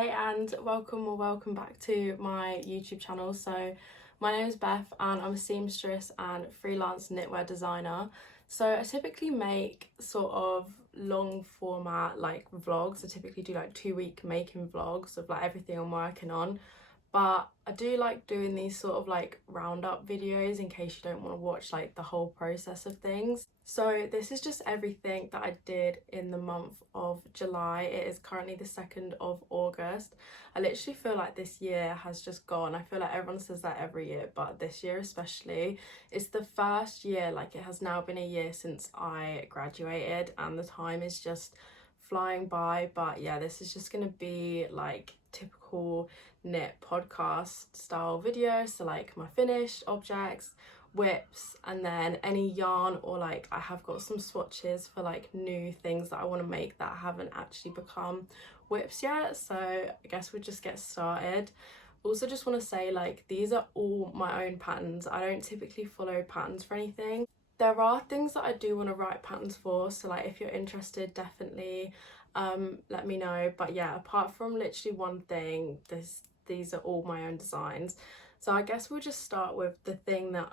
Hi and welcome back to my YouTube channel. So my name is Beth and I'm a seamstress and freelance knitwear designer. So I typically make sort of long format like vlogs. I typically do like 2-week making vlogs of like everything I'm working on. But I do like doing these sort of like roundup videos in case you don't want to watch like the whole process of things. So this is just everything that I did in the month of July. It is currently the 2nd of August. I literally feel like this year has just gone. I feel like everyone says that every year, but this year especially, it's the first year, like it has now been a year since I graduated and the time is just flying by. But yeah, this is just gonna be like typical knit podcast style video, so like my finished objects, whips, and then any yarn, or like I have got some swatches for like new things that I want to make that haven't actually become whips yet. So I guess we'll just get started. Also just want to say, like, these are all my own patterns. I don't typically follow patterns for anything. There are things that I do want to write patterns for, so like if you're interested, definitely let me know. But yeah, apart from literally one thing, these are all my own designs. So I guess we'll just start with the thing that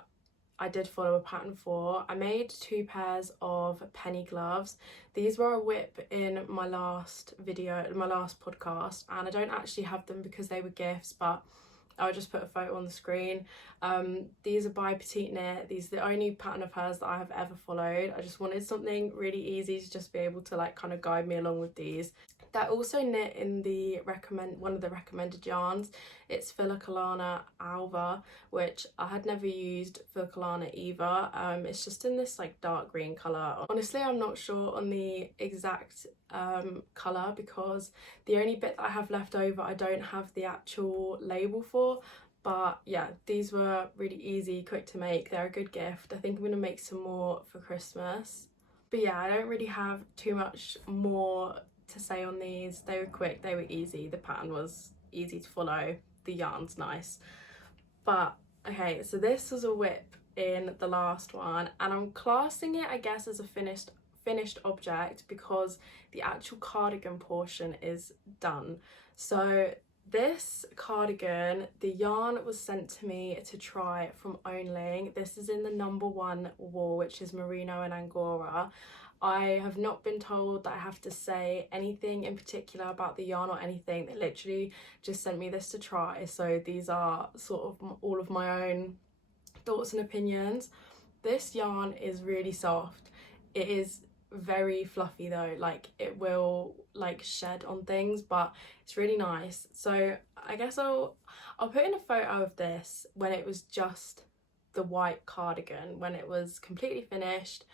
I did follow a pattern for. I made 2 pairs of penny gloves. These were a whip in my last video, my last podcast, and I don't actually have them because they were gifts, but I'll just put a photo on the screen. These are by Petite Knit. These are the only pattern of hers that I have ever followed. I just wanted something really easy to just be able to like kind of guide me along with these. They're also knit in the one of the recommended yarns. It's Filicolana Alva, which I had never used Filicolana either. It's just in this like dark green colour. Honestly, I'm not sure on the exact colour because the only bit that I have left over I don't have the actual label for. But yeah, these were really easy, quick to make. They're a good gift. I think I'm going to make some more for Christmas. But yeah, I don't really have too much more to say on these. They were quick, they were easy, the pattern was easy to follow, the yarn's nice. But okay, so this was a whip in the last one, and I'm classing it, I guess, as a finished object because the actual cardigan portion is done. So this cardigan, the yarn was sent to me to try from Onling. This is in the #1 wool, which is merino and angora. I have not been told that I have to say anything in particular about the yarn or anything. They literally just sent me this to try. So these are sort of all of my own thoughts and opinions. This yarn is really soft. It is very fluffy though, like it will like shed on things, but it's really nice. So I guess I'll put in a photo of this when it was just the white cardigan, when it was completely finished.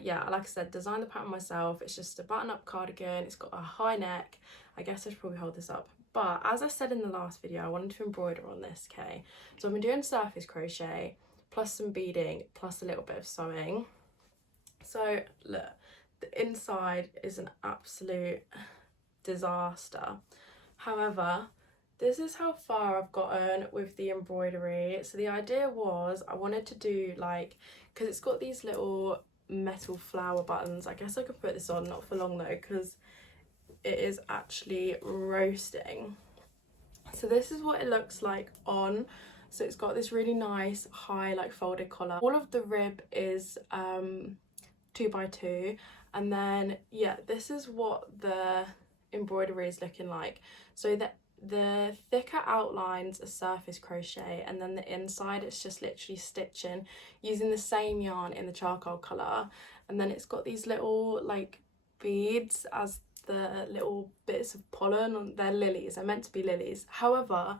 Yeah, like I said, designed the pattern myself. It's just a button-up cardigan. It's got a high neck. I guess I should probably hold this up. But as I said in the last video, I wanted to embroider on this, okay? So I've been doing surface crochet, plus some beading, plus a little bit of sewing. So look, the inside is an absolute disaster. However, this is how far I've gotten with the embroidery. So the idea was I wanted to do like, because it's got these little metal flower buttons. I guess I could put this on, not for long though, because it is actually roasting. So this is what it looks like on. So it's got this really nice high like folded collar. All of the rib is 2x2, and then yeah, this is what the embroidery is looking like. So the thicker outlines are surface crochet, and then the inside it's just literally stitching using the same yarn in the charcoal colour. And then it's got these little like beads as the little bits of pollen on. They're lilies, they're meant to be lilies. However,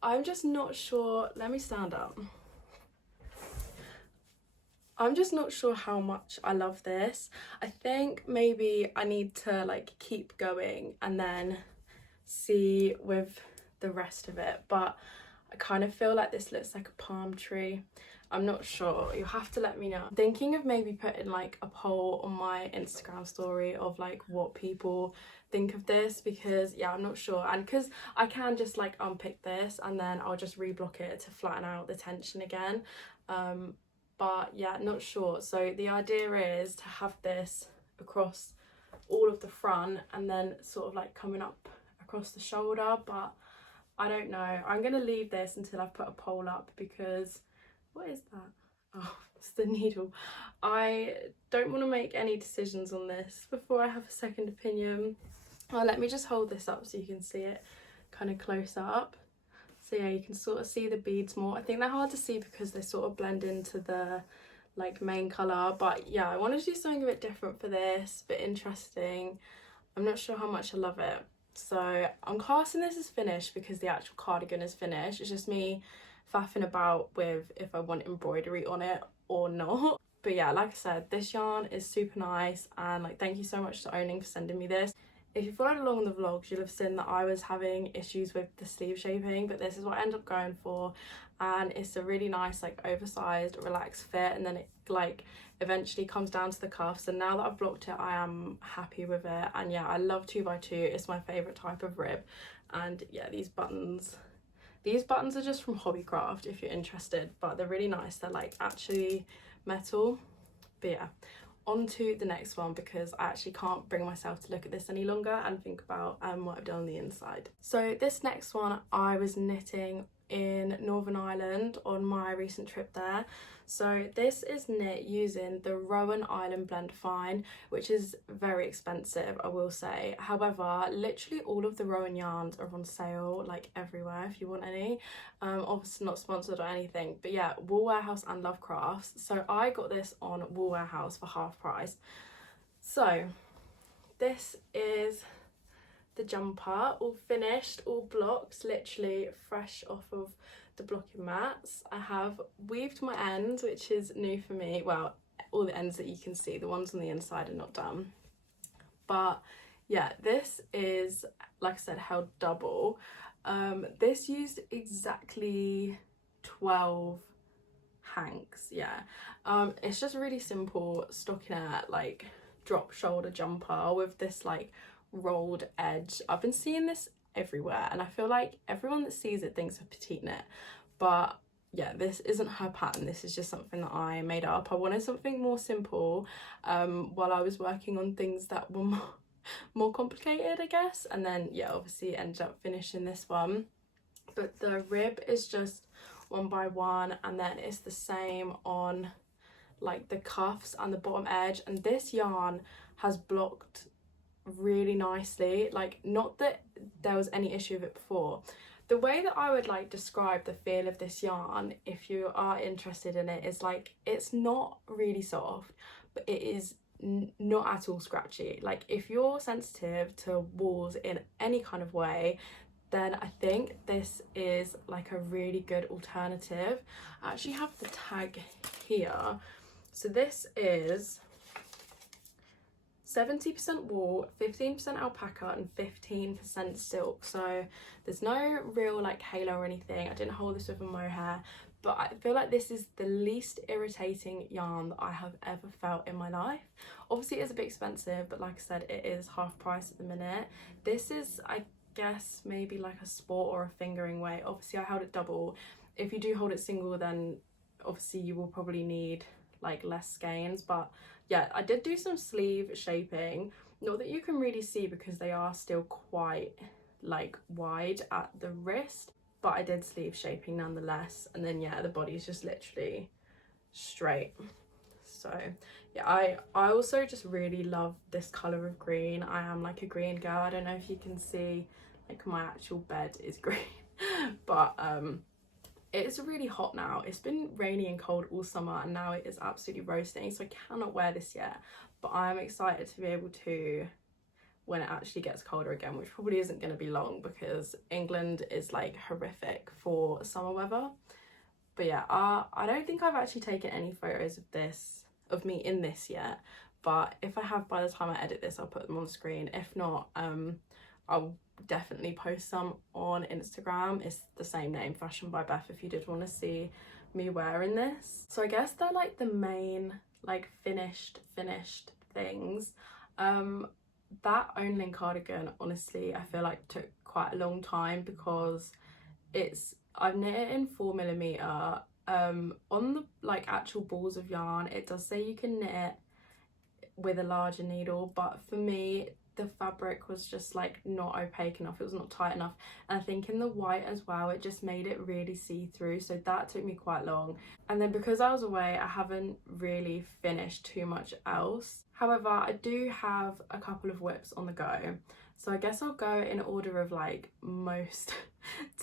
I'm just not sure, let me stand up. I'm just not sure how much I love this. I think maybe I need to like keep going and then see with the rest of it. But I kind of feel like this looks like a palm tree. I'm not sure, you'll have to let me know. I'm thinking of maybe putting like a poll on my Instagram story of like what people think of this, because yeah, I'm not sure. And because I can just like unpick this and then I'll just reblock it to flatten out the tension again. But yeah, not sure. So the idea is to have this across all of the front and then sort of like coming up across the shoulder, but I don't know. I'm gonna leave this until I've put a pole up because what is that? Oh, it's the needle. I don't want to make any decisions on this before I have a second opinion. Oh, let me just hold this up so you can see it kind of close up. So yeah, you can sort of see the beads more. I think they're hard to see because they sort of blend into the like main colour, but yeah, I wanted to do something a bit different for this, a bit interesting. I'm not sure how much I love it. So I'm classing this as finished because the actual cardigan is finished. It's just me faffing about with if I want embroidery on it or not. But yeah, like I said, this yarn is super nice, and like thank you so much to Owning for sending me this. If you followed along in the vlogs, you'll have seen that I was having issues with the sleeve shaping, but this is what I ended up going for, and it's a really nice like oversized relaxed fit, and then it like eventually comes down to the cuffs. And now that I've blocked it, I am happy with it. And yeah, I love 2x2. It's my favorite type of rib. And yeah, these buttons are just from Hobbycraft if you're interested, but they're really nice. They're like actually metal. But yeah, on to the next one because I actually can't bring myself to look at this any longer and think about what I've done on the inside. So this next one I was knitting in Northern Ireland on my recent trip there. So this is knit using the Rowan Island Blend Fine, which is very expensive, I will say. However, literally all of the Rowan yarns are on sale like everywhere if you want any. Obviously not sponsored or anything, but yeah, Wool Warehouse and Lovecrafts. So I got this on Wool Warehouse for half price. So this is the jumper, all finished, all blocked, literally fresh off of the blocking mats. I have weaved my ends, which is new for me. Well, all the ends that you can see, the ones on the inside are not done. But yeah, this is, like I said, held double. This used exactly 12 hanks, yeah. It's just a really simple stockinette, like drop shoulder jumper with this like rolled edge. I've been seeing this everywhere and I feel like everyone that sees it thinks of petite knit, but yeah, this isn't her pattern. This is just something that I made up. I wanted something more simple while I was working on things that were more complicated, I guess. And then yeah, obviously ended up finishing this one, but the rib is just 1x1, and then it's the same on like the cuffs and the bottom edge. And this yarn has blocked really nicely, like not that there was any issue with it before. The way that I would like describe the feel of this yarn, if you are interested in it, is like it's not really soft, but it is not at all scratchy. Like if you're sensitive to wools in any kind of way, then I think this is like a really good alternative. I actually have the tag here. So this is 70% wool, 15% alpaca and 15% silk. So there's no real like halo or anything. I didn't hold this with a mohair, but I feel like this is the least irritating yarn that I have ever felt in my life. Obviously it is a bit expensive, but like I said, it is half price at the minute. This is, I guess, maybe like a sport or a fingering weight. Obviously I held it double. If you do hold it single, then obviously you will probably need like less skeins. But yeah, I did do some sleeve shaping, not that you can really see because they are still quite like wide at the wrist, but I did sleeve shaping nonetheless. And then yeah, the body's just literally straight. So yeah, I also just really love this color of green. I am like a green girl. I don't know if you can see, like my actual bed is green but it's really hot now. It's been rainy and cold all summer and now it is absolutely roasting, so I cannot wear this yet, but I'm excited to be able to when it actually gets colder again, which probably isn't going to be long because England is like horrific for summer weather. But yeah, I don't think I've actually taken any photos of me in this yet, but if I have, by the time I edit this I'll put them on screen. If not, I'll definitely post some on Instagram. It's the same name, Fashion by Beth, if you did want to see me wearing this. So I guess they're like the main like finished things. That Onling cardigan, honestly, I feel like took quite a long time because I've knit it in 4mm. On the like actual balls of yarn, it does say you can knit it with a larger needle, but for me the fabric was just like not opaque enough, it was not tight enough, and I think in the white as well it just made it really see-through, so that took me quite long. And then because I was away, I haven't really finished too much else. However, I do have a couple of whips on the go, so I guess I'll go in order of like most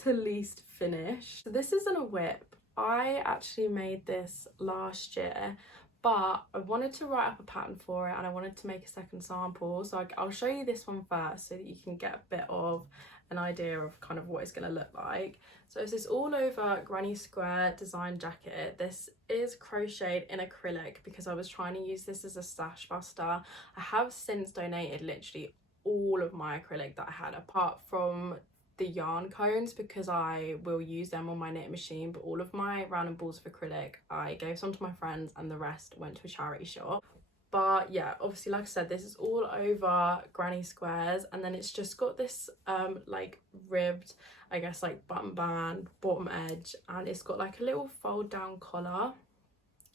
to least finished. So this isn't a whip. I actually made this last year, but I wanted to write up a pattern for it and I wanted to make a second sample. So I'll show you this one first so that you can get a bit of an idea of kind of what it's going to look like. So it's this all over granny square design jacket. This is crocheted in acrylic because I was trying to use this as a stash buster. I have since donated literally all of my acrylic that I had, apart from the yarn cones because I will use them on my knit machine, but all of my random balls of acrylic I gave some to my friends and the rest went to a charity shop. But yeah, obviously like I said, this is all over granny squares, and then it's just got this like ribbed, I guess, like button band bottom edge, and it's got like a little fold down collar.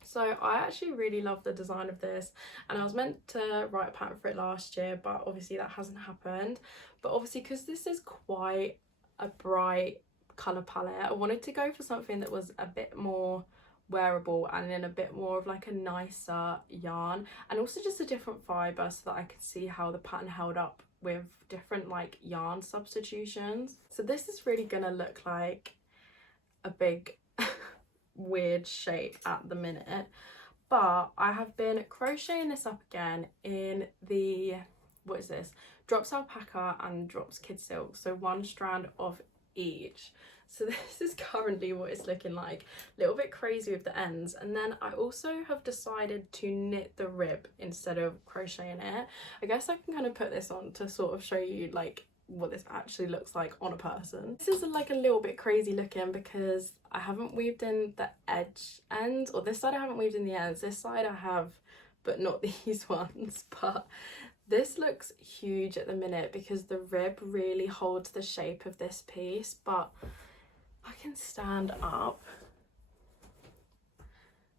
So I actually really love the design of this, and I was meant to write a pattern for it last year, but obviously that hasn't happened. But obviously because this is quite a bright colour palette, I wanted to go for something that was a bit more wearable and in a bit more of like a nicer yarn, and also just a different fibre, so that I could see how the pattern held up with different like yarn substitutions. So this is really gonna look like a big weird shape at the minute, but I have been crocheting this up again in the, what is this, drops alpaca and drops kid silk, so one strand of each. So this is currently what it's looking like, a little bit crazy with the ends. And then I also have decided to knit the rib instead of crocheting it. I guess I can kind of put this on to sort of show you like what this actually looks like on a person. This is like a little bit crazy looking because I haven't weaved in the edge ends, or this side I haven't weaved in the ends, this side I have, but not these ones. But this looks huge at the minute because the rib really holds the shape of this piece, but I can stand up.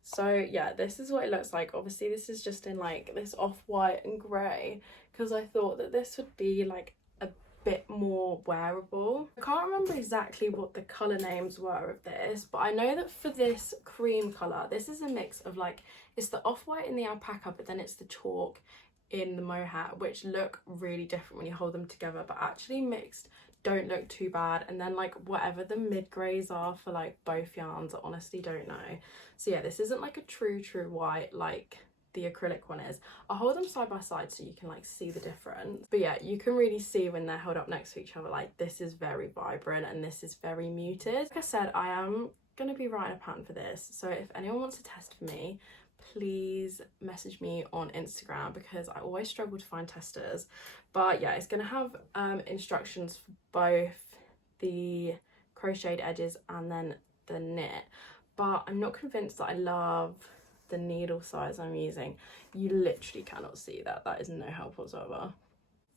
So yeah, this is what it looks like. Obviously this is just in like this off-white and grey because I thought that this would be like a bit more wearable. I can't remember exactly what the colour names were of this, but I know that for this cream colour, this is a mix of like, it's the off-white in the alpaca, but then it's the chalk in the mohair, which look really different when you hold them together, but actually mixed don't look too bad. And then like whatever the mid greys are for like both yarns, I honestly don't know. So yeah, this isn't like a true white like the acrylic one is. I'll hold them side by side so you can like see the difference, but yeah, you can really see when they're held up next to each other, like this is very vibrant and this is very muted. Like I said, I am going to be writing a pattern for this, so if anyone wants to test for me, please message me on Instagram because I always struggle to find testers. But yeah, it's going to have instructions for both the crocheted edges and then the knit, but I'm not convinced that I love the needle size I'm using. You literally cannot see that. That is no help whatsoever.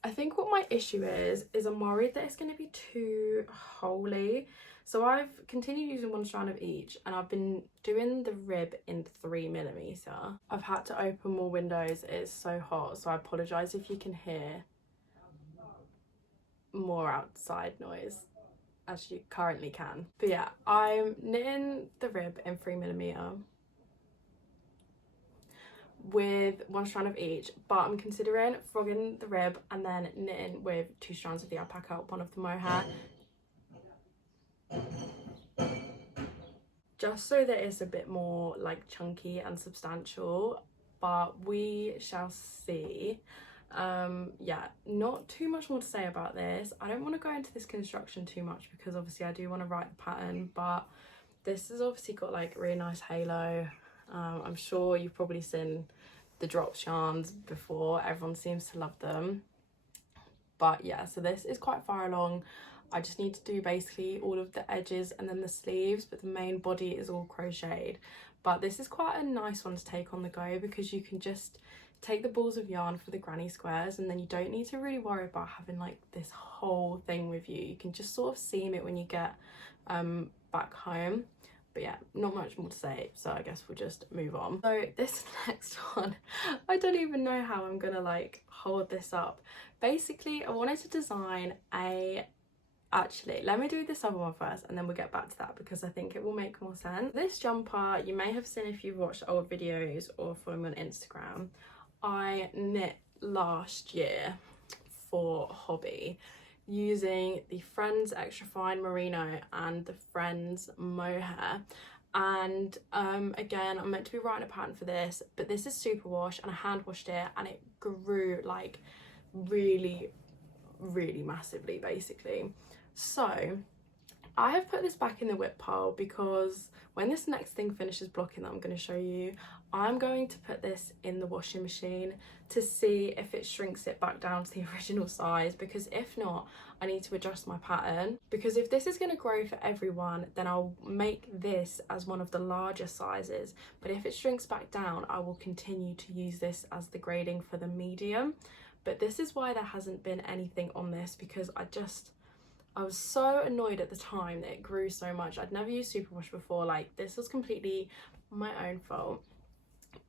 I think what my issue is I'm worried that it's going to be too holy. So I've continued using one strand of each, and I've been doing the rib in 3mm. I've had to open more windows, it's so hot, so I apologise if you can hear more outside noise, as you currently can. But yeah, I'm knitting the rib in 3mm with one strand of each, but I'm considering frogging the rib and then knitting with 2 strands of the alpaca, one of the mohair, just so that it's a bit more like chunky and substantial, but we shall see. Yeah, not too much more to say about this. I don't want to go into this construction too much because obviously I do want to write the pattern, but this has obviously got like a really nice halo. I'm sure you've probably seen the drops yarns before, everyone seems to love them. But yeah, so this is quite far along. I just need to do basically all of the edges and then the sleeves, but the main body is all crocheted. But this is quite a nice one to take on the go because you can just take the balls of yarn for the granny squares, and then you don't need to really worry about having like this whole thing with you. You can just sort of seam it when you get back home. But yeah, not much more to say, so I guess we'll just move on. So this next one, I don't even know how I'm gonna like hold this up. Basically, I wanted to design a, actually, let me do this other one first and then we'll get back to that because I think it will make more sense. This jumper, you may have seen if you've watched old videos or follow me on Instagram. I knit last year for hobby using the Friends Extra Fine Merino and the Friends Mohair. And again, I'm meant to be writing a pattern for this, but this is superwash and I hand washed it and it grew like really massively basically. So I have put this back in the whip pile because when this next thing finishes blocking that I'm going to show you, I'm going to put this in the washing machine to see if it shrinks it back down to the original size, because if not, I need to adjust my pattern. Because if this is going to grow for everyone, then I'll make this as one of the larger sizes, but if it shrinks back down, I will continue to use this as the grading for the medium. But this is why there hasn't been anything on this, because I was so annoyed at the time that it grew so much. I'd never used superwash before, like this was completely my own fault.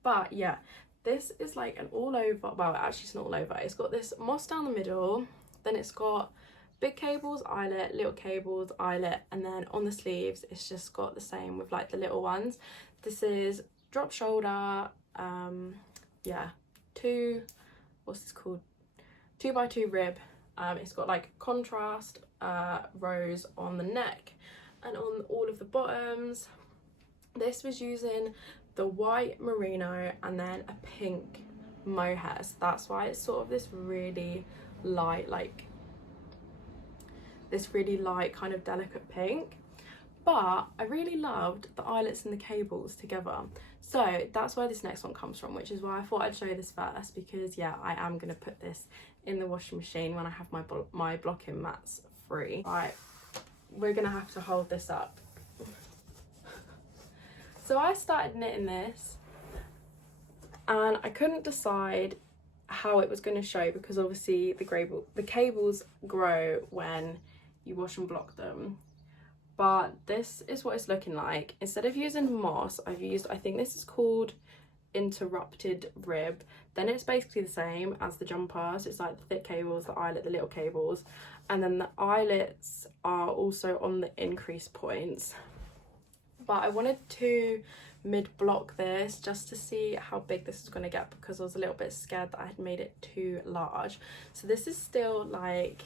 But yeah, this is like an all over, well actually it's not all over, it's got this moss down the middle, then it's got big cables, eyelet, little cables, eyelet, and then on the sleeves it's just got the same with like the little ones. This is drop shoulder, yeah, what's this called, 2x2 rib. It's got like contrast rows on the neck and on all of the bottoms. This was using the white merino and then a pink mohair, so that's why it's sort of this really light, like this really light kind of delicate pink. But I really loved the eyelets and the cables together, so that's where this next one comes from, which is why I thought I'd show you this first, because yeah, I am going to put this in the washing machine when I have my blocking mats free. Right, we're going to have to hold this up. So I started knitting this and I couldn't decide how it was going to show, because obviously the cables grow when you wash and block them. But this is what it's looking like. Instead of using moss, I've used, I think this is called interrupted rib. Then it's basically the same as the jumper, so it's like the thick cables, the eyelet, the little cables, and then the eyelets are also on the increase points. But I wanted to mid-block this just to see how big this is going to get, because I was a little bit scared that I had made it too large. So this is still like,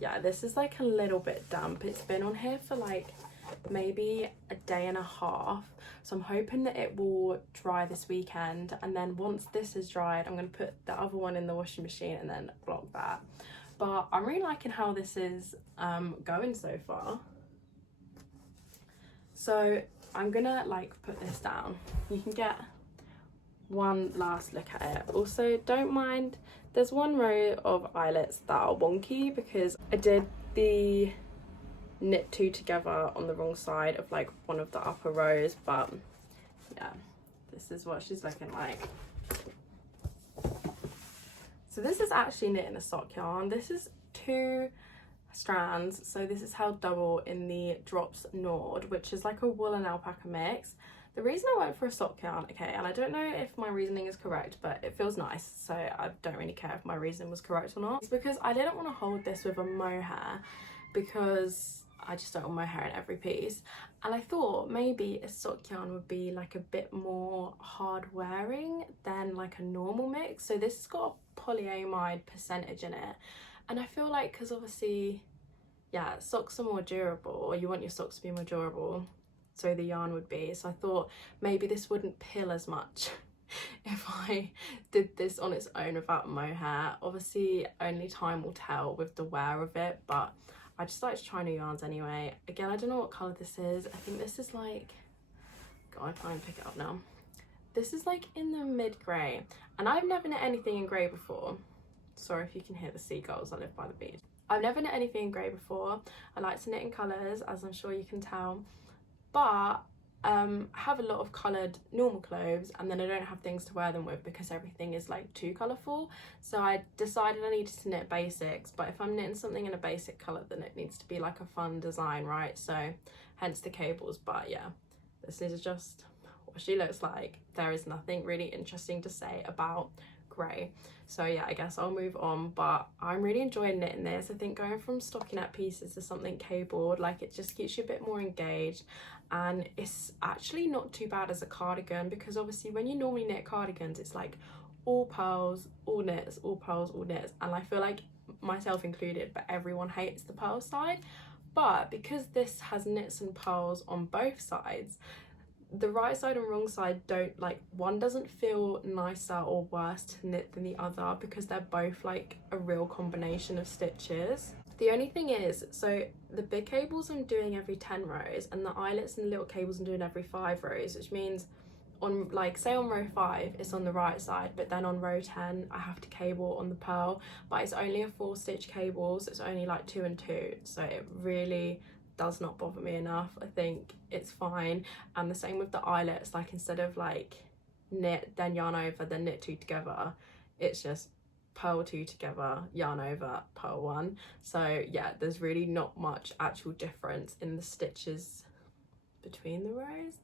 yeah, this is like a little bit damp. It's been on here for like maybe a day and a half, so I'm hoping that it will dry this weekend, and then once this is dried I'm going to put the other one in the washing machine and then block that. But I'm really liking how this is going so far. So I'm gonna like put this down. You can get one last look at it. Also, don't mind, there's one row of eyelets that are wonky because I did the knit two together on the wrong side of like one of the upper rows, but yeah, this is what she's looking like. So this is actually knit in a sock yarn. This is 2 strands, so this is held double in the Drops Nord, which is like a wool and alpaca mix. The reason I went for a sock yarn, okay, and I don't know if my reasoning is correct, but it feels nice, so I don't really care if my reasoning was correct or not. It's because I didn't want to hold this with a mohair, because I just don't want mohair in every piece, and I thought maybe a sock yarn would be like a bit more hard wearing than like a normal mix. So this has got a polyamide percentage in it, and I feel like, because obviously, yeah, socks are more durable, or you want your socks to be more durable, so the yarn would be. So I thought maybe this wouldn't pill as much if I did this on its own without mohair. Obviously, only time will tell with the wear of it, but I just like to try new yarns anyway. Again, I don't know what colour this is. I think this is like, God, I can't even pick it up now. This is like in the mid-grey, and I've never knit anything in grey before. Sorry if you can hear the seagulls, I live by the beach. I've never knit anything in grey before. I like to knit in colours, as I'm sure you can tell, but have a lot of coloured normal clothes, and then I don't have things to wear them with because everything is like too colourful. So I decided I needed to knit basics, but if I'm knitting something in a basic colour, then it needs to be like a fun design, right? So hence the cables. But yeah, this is just what she looks like. There is nothing really interesting to say about grey. So yeah, I guess I'll move on, but I'm really enjoying knitting this. I think going from stockinette pieces to something cabled, like, it just keeps you a bit more engaged, and it's actually not too bad as a cardigan, because obviously when you normally knit cardigans, it's like all pearls, all knits, all pearls, all knits, and I feel like, myself included, but everyone hates the pearl side. But because this has knits and pearls on both sides, the right side and wrong side don't, like, one doesn't feel nicer or worse to knit than the other, because they're both like a real combination of stitches. The only thing is, so the big cables I'm doing every 10 rows, and the eyelets and the little cables I'm doing every 5 rows, which means on, like, say on row 5 it's on the right side, but then on row 10 I have to cable on the pearl, but it's only a 4-stitch cable, so it's only like 2 and 2, so it really does not bother me enough. I think it's fine. And the same with the eyelets, like, instead of like knit then yarn over then knit 2 together, it's just purl 2 together, yarn over, purl 1. So yeah, there's really not much actual difference in the stitches between the rows.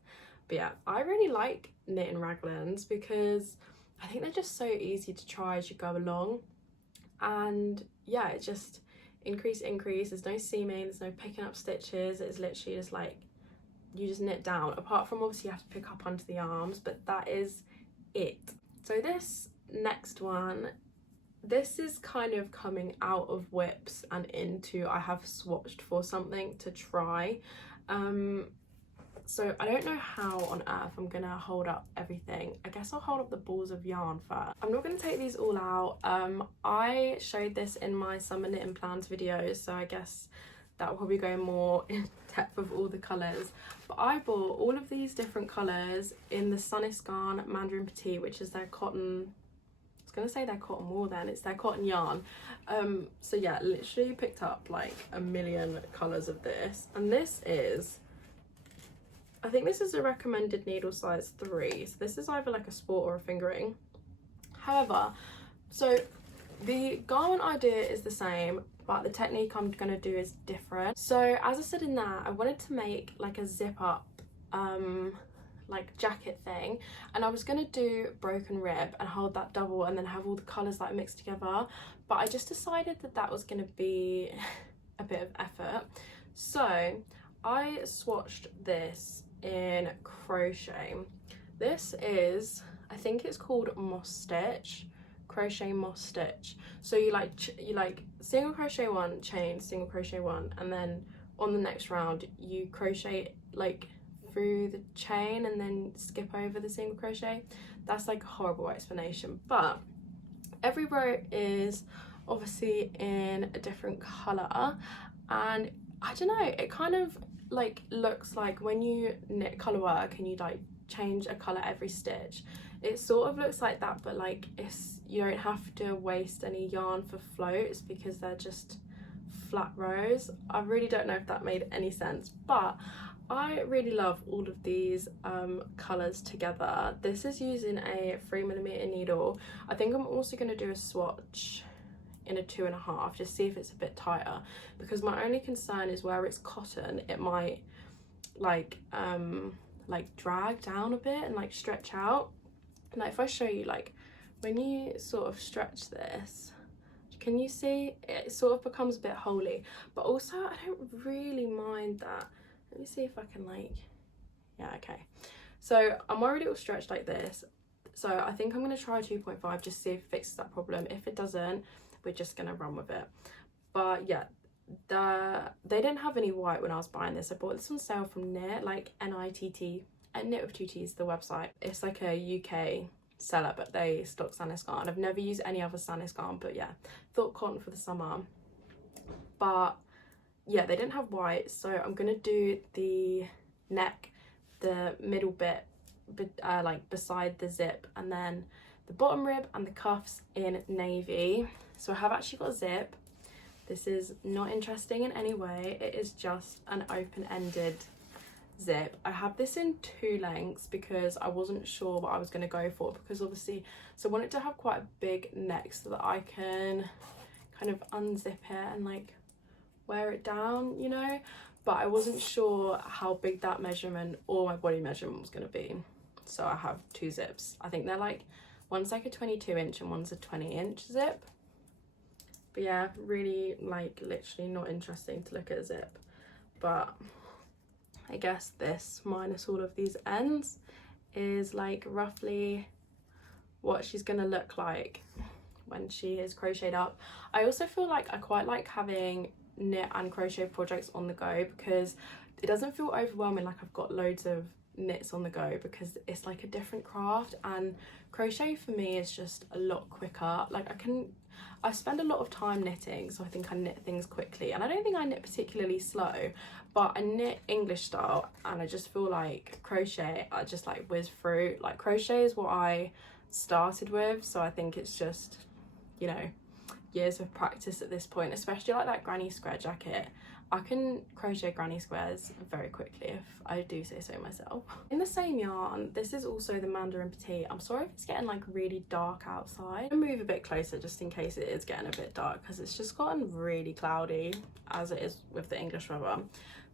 But yeah, I really like knitting raglans because I think they're just so easy to try as you go along, and yeah, it just increase, there's no seaming, there's no picking up stitches, it's literally just like you just knit down, apart from obviously you have to pick up under the arms, but that is it. So this next one, this is kind of coming out of whips and into I have swatched for something to try. So I don't know how on earth I'm gonna hold up everything. I guess I'll hold up the balls of yarn first. I'm not gonna take these all out. I showed this in my summer knitting plans videos, so I guess that will probably go more in depth of all the colours. But I bought all of these different colours in the Suniscan Mandarin Petite, which is their cotton, I was gonna say their cotton wool then, it's their cotton yarn. So yeah, literally picked up like a million colours of this, and this is, I think this is a recommended needle size 3, so this is either like a sport or a fingering. However, so the garment idea is the same, but the technique I'm gonna do is different. So as I said in that, I wanted to make like a zip up like jacket thing, and I was gonna do broken rib and hold that double and then have all the colours like mixed together, but I just decided that that was gonna be a bit of effort. So I swatched this in Crochet. This is, I think it's called moss stitch, crochet moss stitch. So you like single crochet 1, chain, single crochet 1, and then on the next round you crochet like through the chain and then skip over the single crochet. That's like a horrible explanation, but every row is obviously in a different colour, and I don't know, it kind of like looks like when you knit colour work and you like change a colour every stitch, it sort of looks like that, but like it's, you don't have to waste any yarn for floats because they're just flat rows. I really don't know if that made any sense, but I really love all of these colours together. This is using a 3mm needle. I think I'm also going to do a swatch in a 2.5, just see if it's a bit tighter, because my only concern is where it's cotton, it might like drag down a bit and like stretch out. And like if I show you, like when you sort of stretch this, can you see it sort of becomes a bit holy, but also I don't really mind that. Let me see if I can like, yeah, okay, so I'm already all stretched like this, so I think I'm going to try 2.5 just see if it fixes that problem. If it doesn't, we're just gonna run with it. But yeah, they didn't have any white when I was buying this. I bought this on sale from Knit, like NITT, and Knit with 2 T's, the website. It's like a UK seller, but they stock Suniscan. I've never used any other Suniscan, but yeah, thought cotton for the summer. But yeah, they didn't have white, so I'm gonna do the neck, the middle bit, like beside the zip, and then the bottom rib and the cuffs in navy. So I have actually got a zip. This is not interesting in any way, it is just an open-ended zip. I have this in 2 lengths because I wasn't sure what I was going to go for, because obviously, so I want it to have quite a big neck so that I can kind of unzip it and like wear it down, you know, but I wasn't sure how big that measurement or my body measurement was going to be. So I have 2 zips. I think they're like, one's like a 22-inch and one's a 20-inch zip. But yeah, really like literally not interesting to look at a zip. But I guess this minus all of these ends is like roughly what she's gonna look like when she is crocheted up. I also feel like I quite like having knit and crochet projects on the go, because it doesn't feel overwhelming like I've got loads of knits on the go, because it's like a different craft, and crochet for me is just a lot quicker. Like I spend a lot of time knitting, so I think I knit things quickly, and I don't think I knit particularly slow, but I knit English style, and I just feel like crochet I just like whiz through. Like crochet is what I started with, so I think it's just, you know, years of practice at this point, especially like that granny square jacket. I can crochet granny squares very quickly if I do say so myself. In the same yarn, this is also the Mandarin Petite. I'm sorry if it's getting like really dark outside. I'm gonna move a bit closer just in case it is getting a bit dark, because it's just gotten really cloudy as it is with the English weather.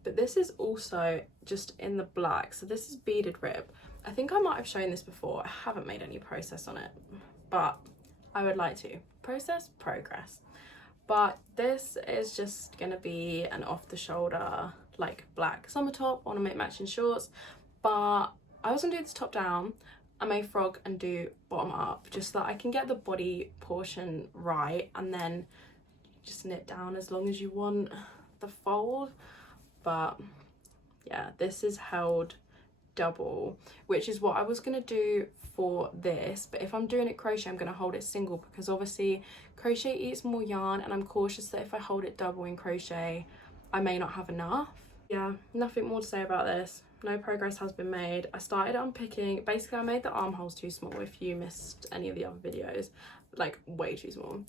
But this is also just in the black, so this is beaded rib. I think I might have shown this before. I haven't made any process on it, but I would like to. Process, progress. But this is just gonna be an off the shoulder like black summer top. I want to make matching shorts, but I was gonna do this top down. I may frog and do bottom up just so that I can get the body portion right, and then just knit down as long as you want the fold. But yeah, this is held double, which is what I was gonna do for this, but if I'm doing it crochet, I'm gonna hold it single, because obviously crochet eats more yarn, and I'm cautious that if I hold it double in crochet I may not have enough. Yeah, nothing more to say about this. No progress has been made. I started unpicking. Basically I made the armholes too small, if you missed any of the other videos, like way too small,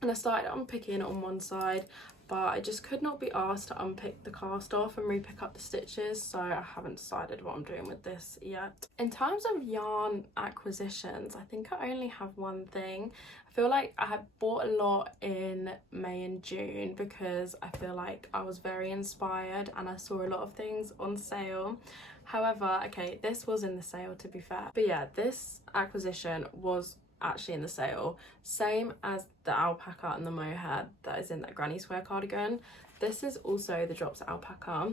and I started unpicking on one side, but I just could not be asked to unpick the cast off and re-pick up the stitches, so I haven't decided what I'm doing with this yet. In terms of yarn acquisitions, I think I only have one thing. I feel like I have bought a lot in May and June because I feel like I was very inspired and I saw a lot of things on sale. However, okay, this was in the sale to be fair, but yeah, this acquisition was actually in the sale, same as the alpaca and the mohair that is in that granny square cardigan. This is also the drops alpaca,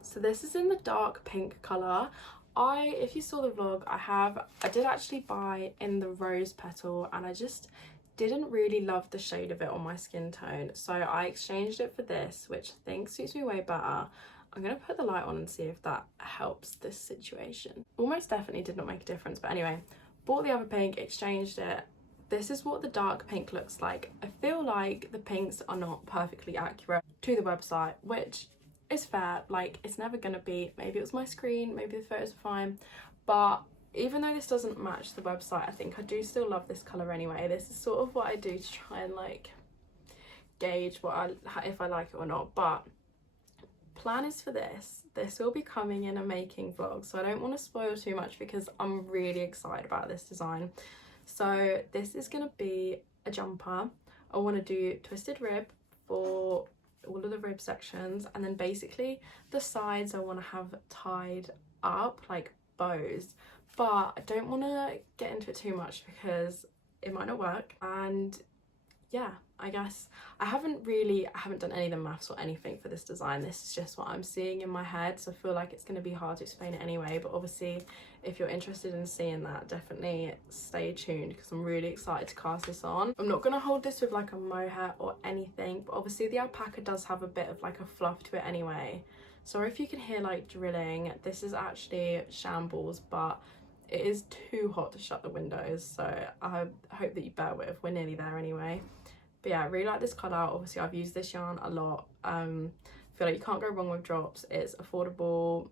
so this is in the dark pink color. If you saw the vlog, I did actually buy in the rose petal, and I just didn't really love the shade of it on my skin tone, so I exchanged it for this, which I think suits me way better. I'm gonna put the light on and see if that helps this situation. Almost definitely did not make a difference, but anyway, bought the other pink, exchanged it. This is what the dark pink looks like. I feel like the pinks are not perfectly accurate to the website, which is fair. Like, it's never gonna be. Maybe it was my screen, maybe the photos are fine, but even though this doesn't match the website, I think I do still love this colour anyway. This is sort of what I do to try and like gauge if I like it or not. But plan is for this will be coming in a making vlog, so I don't want to spoil too much because I'm really excited about this design. So this is going to be a jumper. I want to do twisted rib for all of the rib sections, and then basically the sides I want to have tied up like bows, but I don't want to get into it too much because it might not work. And yeah, I guess I haven't done any of the maths or anything for this design. This is just what I'm seeing in my head, so I feel like it's going to be hard to explain it anyway. But obviously if you're interested in seeing that, definitely stay tuned because I'm really excited to cast this on. I'm not going to hold this with like a mohair or anything, but obviously the alpaca does have a bit of like a fluff to it anyway. Sorry if you can hear like drilling. This is actually shambles, but it is too hot to shut the windows, so I hope that you bear with. We're nearly there anyway. But yeah, I really like this colour. Obviously I've used this yarn a lot. I feel like you can't go wrong with drops. It's affordable.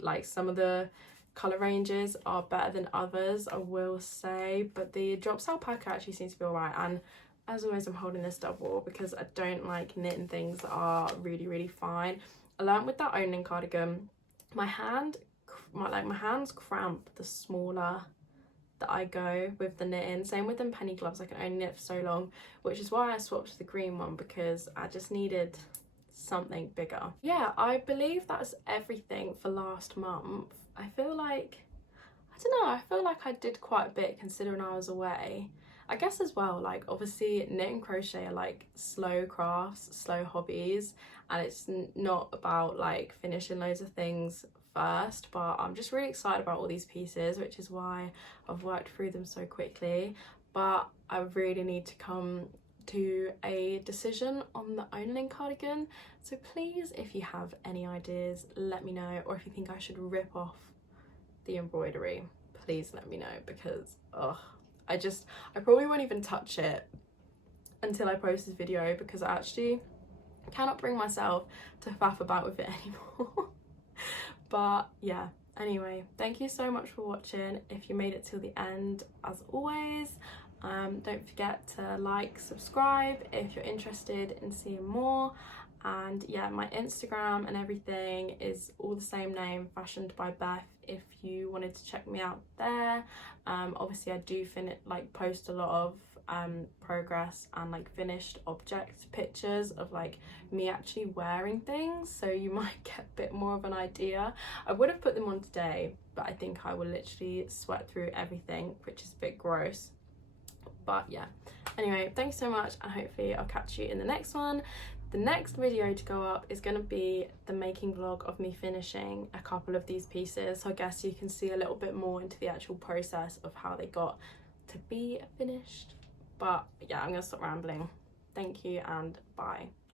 Like, some of the colour ranges are better than others, I will say, but the drops alpaca actually seems to be alright. And as always, I'm holding this double because I don't like knitting things that are really fine. I learned with that owning cardigan, my hands cramp the smaller that I go with the knitting. Same with them penny gloves, I can only knit for so long, which is why I swapped to the green one, because I just needed something bigger. Yeah, I believe that's everything for last month. I feel like, I don't know, I feel like I did quite a bit considering I was away. I guess as well, like obviously knit and crochet are like slow crafts, slow hobbies, and it's not about like finishing loads of things first, but I'm just really excited about all these pieces, which is why I've worked through them so quickly. But I really need to come to a decision on the owning cardigan, so please, if you have any ideas, let me know, or if you think I should rip off the embroidery, please let me know, because I probably won't even touch it until I post this video, because I actually cannot bring myself to faff about with it anymore. But yeah, anyway, thank you so much for watching. If you made it till the end, as always, don't forget to like, subscribe if you're interested in seeing more. And yeah, my Instagram and everything is all the same name, Fashioned by Beth, if you wanted to check me out there. Obviously I do post a lot of progress and like finished object pictures of like me actually wearing things, so you might get a bit more of an idea. I would have put them on today, but I think I will literally sweat through everything, which is a bit gross. But yeah, anyway, thanks so much, and hopefully I'll catch you in the next one. The next video to go up is going to be the making vlog of me finishing a couple of these pieces, so I guess you can see a little bit more into the actual process of how they got to be finished. But yeah, I'm gonna stop rambling. Thank you and bye.